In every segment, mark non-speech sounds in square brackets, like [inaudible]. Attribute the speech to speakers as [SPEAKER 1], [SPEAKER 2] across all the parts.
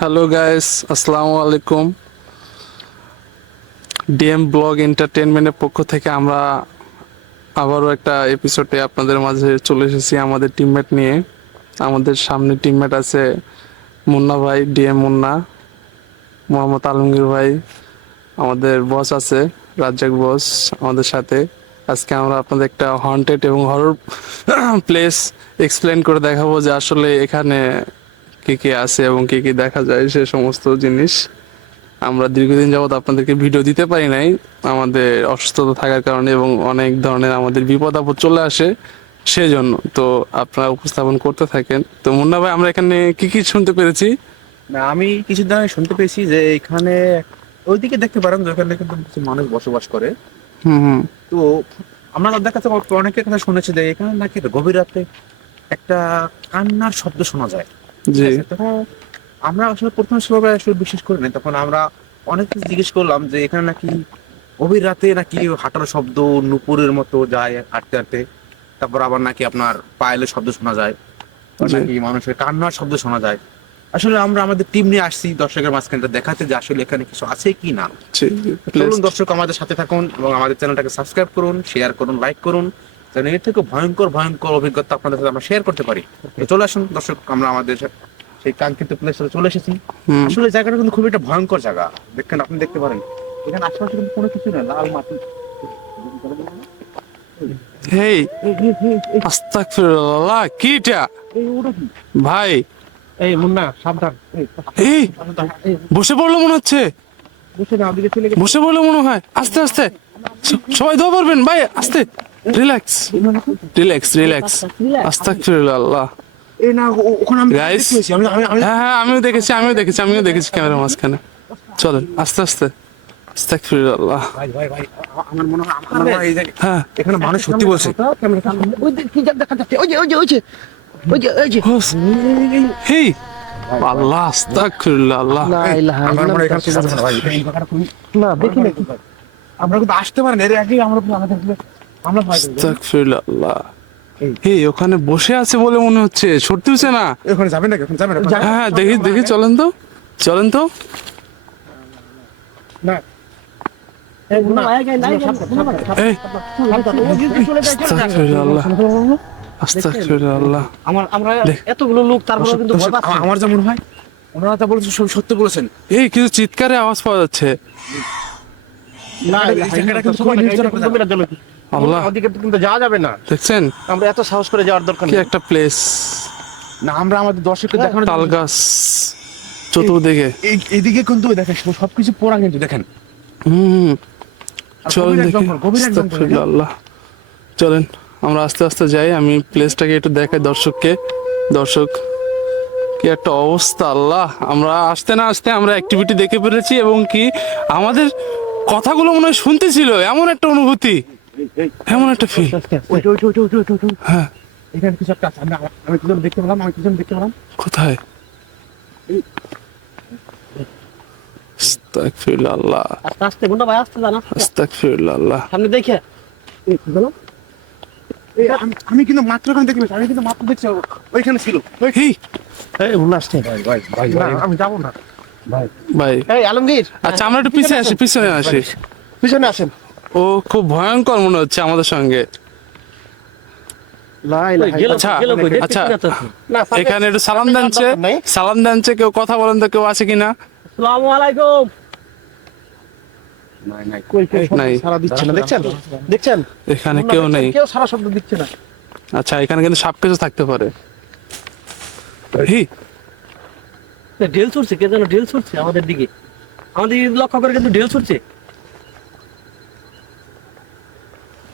[SPEAKER 1] Hello guys আসসালামু আলাইকুম DM blog এন্টারটেনমেন্টের পক্ষ থেকে আমরা আবারও একটা এপিসোডে আপনাদের মাঝে চলে এসেছি আমাদের টিমমেট নিয়ে। আমাদের সামনে টিমমেট আছে মুন্না ভাই ডিএম মুন্না, মোহাম্মদ আলমগীর ভাই, আমাদের বস আছে, রাজ্জাক বস আমাদের সাথে। আজকে আমরা আপনাদের একটা হন্টেড এবং হরর প্লেস এক্সপ্লেন করে দেখাবো যে আসলে এখানে কি কি আছে এবং কি কি দেখা যায় সে সমস্ত জিনিস আমরা দীর্ঘদিন যাবত আপনাদেরকে ভিডিও দিতে পারি নাই। আমাদের অসুস্থতা থাকার কারণে এবং অনেক ধরনের আমাদের বিপদ আপদ চলে আসে সেজন্য। তো আপনারা উপস্থাপন করতে থাকেন। তো মুন্না ভাই আমরা এখানে কি কি শুনতে পেরেছি?
[SPEAKER 2] না আমি কিছুদিন আগে শুনতে পেয়েছি যে এখানে ওইদিকে দেখতে পারেন যে ওখানে কিন্তু কিছু মানুষ বসবাস করে।
[SPEAKER 1] হুম হুম।
[SPEAKER 2] তো আমরা দেখা যাচ্ছে অনেকের কথা শুনেছি যে এখানে নাকি গভীর রাতে একটা কান্নার শব্দ শোনা যায়।
[SPEAKER 1] জি।
[SPEAKER 2] আমরা আসলে প্রথমে সেভাবে আসলে বিশ্বাস করি না তখন আমরা অনেক কিছু জিজ্ঞেস করলাম যে এখানে নাকি গভীর রাতে নাকি হাঁটার শব্দ নুপুরের মতো যায় হাঁটতে হাঁটতে। তারপর আবার নাকি আপনার পায়েলের শব্দ শোনা যায়। নাকি মানুষের কান্নার শব্দ শোনা যায়। আসলে আমরা আমাদের টিম নিয়ে আসছি দর্শকের মাঝখানটা দেখাতে যে আসলে এখানে কিছু আছে কি না। চলুন দর্শক আমাদের সাথে থাকুন এবং আমাদের চ্যানেলটাকে সাবস্ক্রাইব করুন শেয়ার করুন লাইক করুন। এর থেকে ভয়ঙ্কর ভয়ঙ্কর অভিজ্ঞতা আপনাদের সাথে আমরা শেয়ার করতে পারি। তো চলে আসুন দর্শক আমরা আমাদের সেই কাঙ্ক্ষিত প্লেসে চলে এসেছি। আসলে জায়গাটা কিন্তু খুব একটা ভয়ঙ্কর জায়গা। দেখেন আপনি দেখতে পারেন। এখানে আশেপাশে কিন্তু কোনো কিছু নেই লাল মাটি।
[SPEAKER 1] হেই আস্তাগফিরুল্লাহ? ভাই।
[SPEAKER 3] এই মুন্না সাবধান।
[SPEAKER 2] এই,
[SPEAKER 1] বসে পড়ল মনে হচ্ছে?
[SPEAKER 2] বসে না, ওদিকে চলে
[SPEAKER 1] বসে পড়ল মনে হয় আস্তে আস্তে। সবাই দোয়া করবেন ভাই আস্তে। রিল্যাক্স রিল্যাক্স রিল্যাক্স
[SPEAKER 2] আমি- আমি-
[SPEAKER 1] হ্যাঁ হ্যাঁ আমিও দেখেছি আমিও দেখেছি আমিও দেখেছি ক্যামেরার মাঝখানে। চলেন আস্তে আস্তে। আস্তাগফিরুল্লাহ
[SPEAKER 2] ভাই, ভাই, ভাই, আ- আমার মনে হয় আমার হয় এই জায়গায়-
[SPEAKER 1] হ্যাঁ।
[SPEAKER 2] এখানে মানুষ সত্যি বলছে।
[SPEAKER 3] ওই কি দেখা যাচ্ছে ওই যে ওই যে ওই যে ওই যে ওই যে
[SPEAKER 1] হেই আল্লাহ আস্তাগফিরুল্লাহ আল্লাহ।
[SPEAKER 3] লা ইলাহা
[SPEAKER 2] আমার হয়
[SPEAKER 3] ইল্লাল্লাহ।
[SPEAKER 2] না
[SPEAKER 3] না
[SPEAKER 2] কিন্তু আসতে পারি না এর আগে আমরা আমাদের আমরা ভয়
[SPEAKER 1] আল্লাহ
[SPEAKER 2] এই।
[SPEAKER 1] ওখানে বসে আছে বলে মনে হচ্ছে সত্যি হচ্ছে না?
[SPEAKER 2] ওখানে যাবেন নাকি? ওখানে যাবেন?
[SPEAKER 1] হ্যাঁ হ্যাঁ দেখি দেখি চলেন তো। চলেন তো।
[SPEAKER 2] না।
[SPEAKER 3] আমার আমরা এতগুলো লোক তারপরে
[SPEAKER 2] দর্শক-
[SPEAKER 3] কিন্তু ভয়
[SPEAKER 2] দর্শক,
[SPEAKER 3] পাচ্ছি
[SPEAKER 2] আ- আমার যা হয় ওনারা বলেছেন সব সত্য বলেছেন।
[SPEAKER 1] এই কিছু চিৎকারে আওয়াজ পাওয়া যাচ্ছে।
[SPEAKER 3] না
[SPEAKER 1] আল্লাহ।
[SPEAKER 3] ওদিকে কিন্তু যাওয়া যাবে না।
[SPEAKER 1] দেখছেন?
[SPEAKER 3] আমরা এত সাহস করে যাওয়ার দরকার
[SPEAKER 1] কি একটা প্লেস
[SPEAKER 2] না আমরা আমাদের দর্শককে দেখানোর
[SPEAKER 1] তাল গাছ চতুর্দিকে।
[SPEAKER 2] কিন্তু দেখেন সব- সবকিছু পোড়া কিন্তু দেখেন।
[SPEAKER 1] হুম। চলেন দেখি। আস্তাগফিরুল্লাহ আল্লাহ। চলেন আমরা আস্তে আস্তে যাই। আমি প্লেসটাকে একটু দেখাই দর্শককে। দর্শক কি একটা অবস্থা আল্লাহ। আমরা আসতে না আসতে আমরা অ্যাক্টিভিটি দেখে ফেলেছি এবং কি আমাদের কথাগুলো মনে হয় শুনতেছিল। এমন একটা অনুভূতি। এমন একটা ফিল। হ্যাঁ।
[SPEAKER 2] এখানে কিছু একটা আছে। আমি কিছু দেখতে পেলাম আমি কিছু দেখতে পেলাম।
[SPEAKER 1] কোথায়? আস্তাগফিরুল্লাহ।
[SPEAKER 3] আস্তে আস্তে ভাই আসতে জানা
[SPEAKER 1] আস্তাগফিরুল্লাহ।
[SPEAKER 3] সামনে দেখে।
[SPEAKER 2] এই, কি হলো? এই, আমি- আমি কিন্তু মাত্র ওখানে পেয়েছি আমি কিন্তু মাত্র দেখছি ওইখানে ছিল। ওই-
[SPEAKER 1] এই
[SPEAKER 3] এই মুন্না আসছে।
[SPEAKER 2] না, আমি যাব না।
[SPEAKER 1] ভাই।
[SPEAKER 3] এই আলমগীর।
[SPEAKER 1] আচ্ছা আমরা একটু পিছিয়ে আসি পিছনে আসি।
[SPEAKER 3] পিছনে আসেন।
[SPEAKER 1] ও খুব ভয়ঙ্কর মনে হচ্ছে আমাদের সঙ্গে। আচ্ছা, আচ্ছা। এখানে একটু সালাম দেনছে। সালাম দেনছে কেউ কথা বলেন তো কেউ আছে কিনা?
[SPEAKER 3] আসসালামু আলাইকুম।
[SPEAKER 1] এখানে কেউ নেই।
[SPEAKER 3] কেউ সারা শব্দ দিচ্ছে না।
[SPEAKER 1] আচ্ছা এখানে কিন্তু সব কিছু থাকতে পারে।
[SPEAKER 3] ঢেল ছুটছে কে যেন ঢেল ছুটছে আমাদের দিকে। আমাদের দিকে লক্ষ্য করে কিন্তু ঢেল ছুটছে
[SPEAKER 1] হুম, হুম, হুম।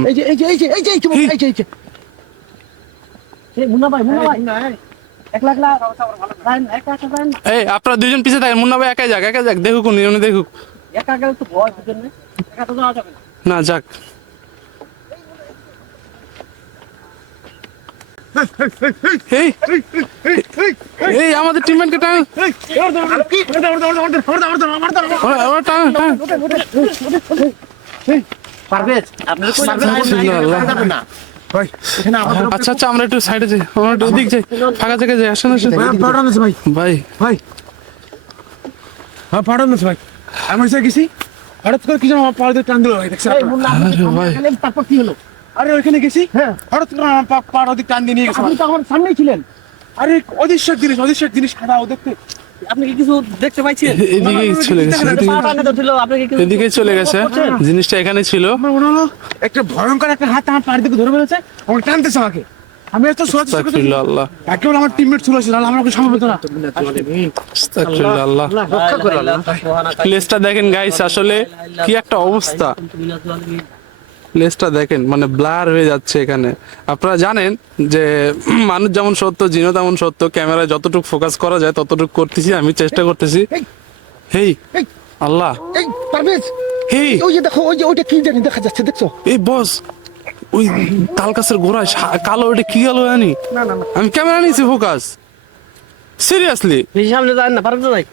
[SPEAKER 3] এই যে এই যে এই যে এই যে এই যে এই যে এই যে মুন্না ভাই মুন্না ভাই। এক লাখ লাখ একা একা
[SPEAKER 1] এই আপনারা দুজন পিছিয়ে থাকেন মুন্না ভাই একাই যাক একা যাক দেখুক উনি উনি দেখুক।
[SPEAKER 3] একা গেলে তো ভয় জন্য একা তো যাওয়া যাবে না।
[SPEAKER 1] যাক। এই আমাদের টিমমেটকে টান। ওরা- ওরা টান টান।
[SPEAKER 3] পারভেজ আপনি কই না।
[SPEAKER 2] ভাই। এখানে আমাদের
[SPEAKER 1] আচ্ছা আচ্ছা আমরা একটু সাইডে যাই। আমরা একটু ওদিক যাই। ফাঁকা জায়গায় যাই। আসেন আসেন।
[SPEAKER 2] ভাই, ভাই।
[SPEAKER 1] ভাই।
[SPEAKER 2] ভাই। হ্যাঁ পাহাড় ভাই। আমি ওই গেছি। হঠাৎ করে কি আমার পাহাড় টান দিল ভাই দেখছি
[SPEAKER 3] এই মুন্না আপনি
[SPEAKER 1] আরে ভাই।
[SPEAKER 3] তারপর কি হলো?
[SPEAKER 2] আরে ওইখানে গেছি।
[SPEAKER 3] হ্যাঁ।
[SPEAKER 2] হঠাৎ করে আমার পা- ওদিক টান দিয়ে নিয়ে গেছে
[SPEAKER 3] আপনি তো আমার সামনেই ছিলেন।
[SPEAKER 2] আরে অদৃশ্য জিনিস অদৃশ্য জিনিস সাদা ও দেখতে।
[SPEAKER 4] আপনি কি কিছু দেখতে পাইছেন?
[SPEAKER 1] এদিকেই চলে গেছে। এদিকেই চলে জিনিসটা এখানে ছিল।
[SPEAKER 2] আমার মনে হলো একটা ভয়ঙ্কর একটা হাত আমার পাড়ি দিকে ধরে ফেলেছে আমাকে টানতেছে আমাকে। আমি এত সোয়াচ্ছি
[SPEAKER 1] আস্তাগফিরুল্লাহ আল্লাহ।
[SPEAKER 2] একেবারে আমার টিমমেট ছিল ছিল আমার কোনো সম্ভব না।
[SPEAKER 1] আস্তাগফিরুল্লাহ আল্লাহ।
[SPEAKER 3] রক্ষা করে আল্লাহ
[SPEAKER 1] প্লেসটা দেখেন গাইস আসলে কি একটা অবস্থা। প্লেসটা দেখেন মানে ব্লার হয়ে যাচ্ছে এখানে। আপনারা জানেন যে [clears throat] মানুষ যেমন সত্য জিনো তেমন সত্য ক্যামেরায় যতটুকু ফোকাস করা যায় ততটুকু করতেছি আমি চেষ্টা করতেছি। হেই আল্লাহ।
[SPEAKER 3] এই পারভেজ।
[SPEAKER 1] হেই।
[SPEAKER 3] ওই যে দেখো ওই যে ওইটা কি জানি দেখা যাচ্ছে দেখছ?
[SPEAKER 1] এই বস ওই তাল গাছের গোড়ায় সা- কালো ওটা কি গেল জানি?
[SPEAKER 3] না না না।
[SPEAKER 1] আমি ক্যামেরা নিয়েছি ফোকাস সিরিয়াসলি
[SPEAKER 4] বেশি সামনে যান না পারেন তো ভাই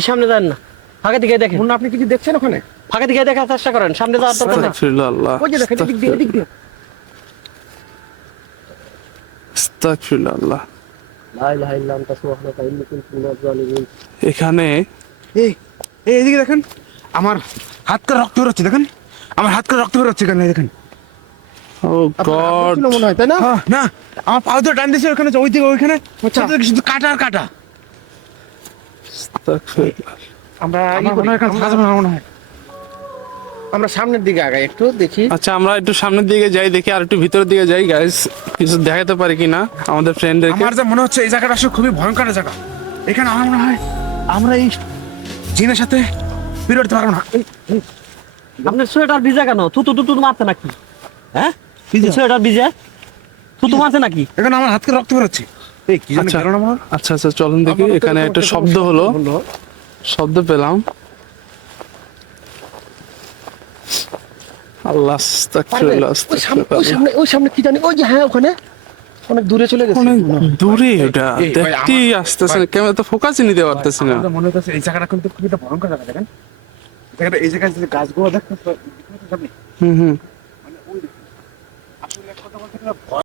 [SPEAKER 4] সামনে যান না। ফাঁকা দিকে দেখেন।
[SPEAKER 3] মুন্না আপনি কিছু দেখছেন ওখানে?
[SPEAKER 4] ফাঁকা দিকে দেখার চেষ্টা করেন সামনে যাওয়ার দরকার নেই।
[SPEAKER 1] আস্তাগফিরুল্লাহ।
[SPEAKER 3] ওই যে দেখেন এদিক দিয়ে এদিক দিয়ে।
[SPEAKER 1] আস্তাগফিরুল্লাহ।
[SPEAKER 4] লা ইলাহা ইল্লা আনতা সুবহানাকা ইন্নী কুনতু মিনাজ জালিমিন
[SPEAKER 1] এখানে
[SPEAKER 2] এই এই এদিকে দেখেন আমার হাত করে রক্ত বেরোচ্ছে দেখেন। আমার হাত করে রক্ত বেরোচ্ছে এখানে দেখেন।
[SPEAKER 1] Oh god.
[SPEAKER 3] মনে হয় তাই না?
[SPEAKER 2] না আমার পাও ধরে টান দিয়েছে ওখানে ওই দিকে ওইখানে।
[SPEAKER 3] আচ্ছা।
[SPEAKER 2] শুধু কাটা আর কাটা।
[SPEAKER 1] আস্তাগফিরুল্লাহ।
[SPEAKER 3] আমরা সামনের দিকে আগাই একটু দেখি।
[SPEAKER 1] আচ্ছা আমরা একটু সামনের দিকে যাই দেখি আর একটু ভিতরের দিকে যাই গাইস কিছু দেখাতে পারি কিনা আমাদের ফ্রেন্ডদেরকে
[SPEAKER 2] আমার যা মনে হচ্ছে এই জায়গাটা আসলে খুবই ভয়ঙ্কর জায়গা। এখানে আমার মনে হয় আমরা এই জিনের সাথে পারব না।
[SPEAKER 4] আপনার সোয়েটার ভিজা কেন? থুতু টুতু মারতে নাকি? হ্যাঁ? সোয়েটার ভিজে? থুতু মারতে নাকি?
[SPEAKER 2] এখানে আমার হাত করে রক্ত বেরোচ্ছে। এই কি জানি
[SPEAKER 1] আচ্ছা। আচ্ছা আচ্ছা চলুন দেখি। এখানে একটা
[SPEAKER 3] একটা
[SPEAKER 1] শব্দ হলো। শব্দ পেলাম। আল্লাহ
[SPEAKER 3] সামনে ওই সামনে কি জানি ওই যে হ্যাঁ ওখানে অনেক দূরে চলে গেছে।
[SPEAKER 1] অনেক দূরে ওটা দেখতেই আসতেছে না ক্যামেরা তো ফোকাসই নিতে পারতেছি না।
[SPEAKER 2] মনে হচ্ছে এই জায়গাটা কিন্তু খুবই একটা ভয়ঙ্কর জায়গা দেখেন। জায়গাটা এই জায়গায় যে গাছগুলো দেখতে আপনি
[SPEAKER 1] হুম হুম।
[SPEAKER 2] মানে ওই আসলে কথা বলতে গেলে ভয়